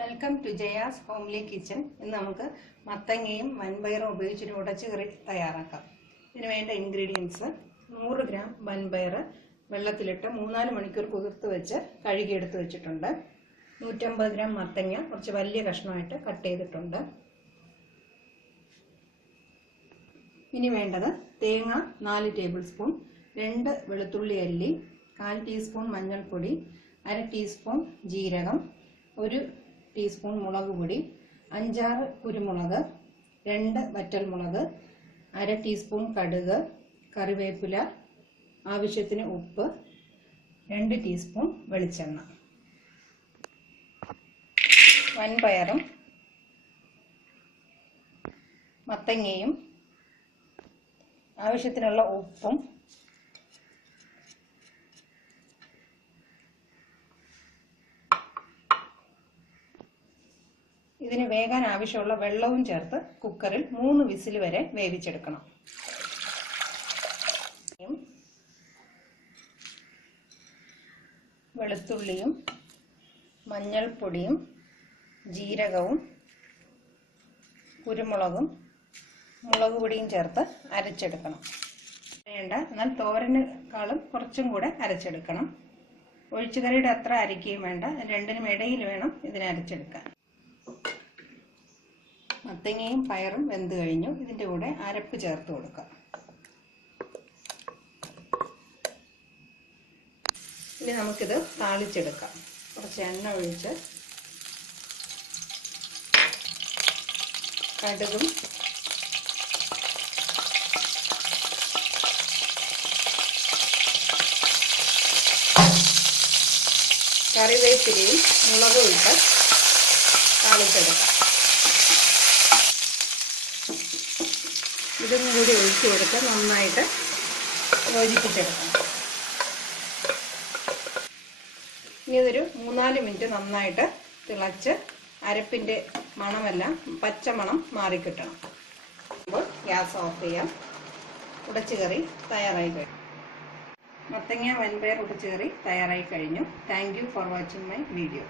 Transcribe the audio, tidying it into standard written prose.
Welcome to Jaya's homely kitchen. ഇന്ന് നമുക്ക് മത്തങ്ങയും വൻപയറും ഉപയോഗിച്ചൊരു ഉടച്ചുകറി തയ്യാറാക്കാം. ഇതിന് വേണ്ട ഇൻഗ്രീഡിയൻസ്: 100 ഗ്രാം വൻപയർ വെള്ളത്തിലിട്ട് 3-4 മണിക്കൂർ കുതിർത്ത് വെച്ച് കഴുകിയെടുത്ത് വെച്ചിട്ടുണ്ട്. 150 ഗ്രാം മത്തങ്ങ കുറച്ച് വലിയ കഷ്ണമായിട്ട് കട്ട് ചെയ്തിട്ടുണ്ട്. ഇനി വേണ്ടത് തേങ്ങ 4 ടേബിൾ സ്പൂൺ, 2 വെളുത്തുള്ളി അല്ലി, 1/4 ടീസ്പൂൺ മഞ്ഞൾപ്പൊടി, 1/2 ടീസ്പൂൺ ജീരകം, 1 ടീസ്പൂൺ മുളക് പൊടി, 5-6 കുരുമുളക്, 2 വറ്റൽമുളക്, 1/2 ടീസ്പൂൺ കടുക്, കറിവേപ്പില, ആവശ്യത്തിന് ഉപ്പ്, 2 ടീസ്പൂൺ വെളിച്ചെണ്ണ. വൻപയറും മത്തങ്ങയും ആവശ്യത്തിനുള്ള ഉപ്പും ഇതിന് വേകാൻ ആവശ്യമുള്ള വെള്ളവും ചേർത്ത് കുക്കറിൽ 3 വിസിൽ വരെ വേവിച്ചെടുക്കണം. വെളുത്തുള്ളിയും മഞ്ഞൾപ്പൊടിയും ജീരകവും കുരുമുളകും മുളക് പൊടിയും ചേർത്ത് അരച്ചെടുക്കണം. വേണ്ട, എന്നാൽ തോരനേക്കാളും കുറച്ചും കൂടെ അരച്ചെടുക്കണം. ഒഴിച്ചുകറിയുടെ അത്ര അരയ്ക്കുകയും വേണ്ട, രണ്ടിനും ഇടയിൽ വേണം ഇതിനെ അരച്ചെടുക്കാൻ. മത്തങ്ങയും പയറും വെന്ത് കഴിഞ്ഞു. ഇതിൻ്റെ കൂടെ അരപ്പ് ചേർത്ത് കൊടുക്കാം. ഇനി നമുക്കിത് താളിച്ചെടുക്കാം. കുറച്ച് എണ്ണ ഒഴിച്ച് കടുകും കറിവേപ്പിലയും മുളകും ഇട്ട് താളിച്ചെടുക്കാം. ഇതും കൂടി ഒഴിച്ചു കൊടുത്ത് നന്നായിട്ട് യോജിപ്പിച്ചെടുക്കണം. ഇനി ഇതൊരു 3-4 മിനിറ്റ് നന്നായിട്ട് തിളച്ച് അരപ്പിൻ്റെ മണമെല്ലാം പച്ചമണം മാറിക്കിട്ടണം. അപ്പോൾ ഗ്യാസ് ഓഫ് ചെയ്യാം. ഉടച്ചുകറി തയ്യാറായി കഴിഞ്ഞു. മത്തങ്ങ വൻപയർ ഉടച്ചുകറി തയ്യാറായി കഴിഞ്ഞു. Thank you for watching my video.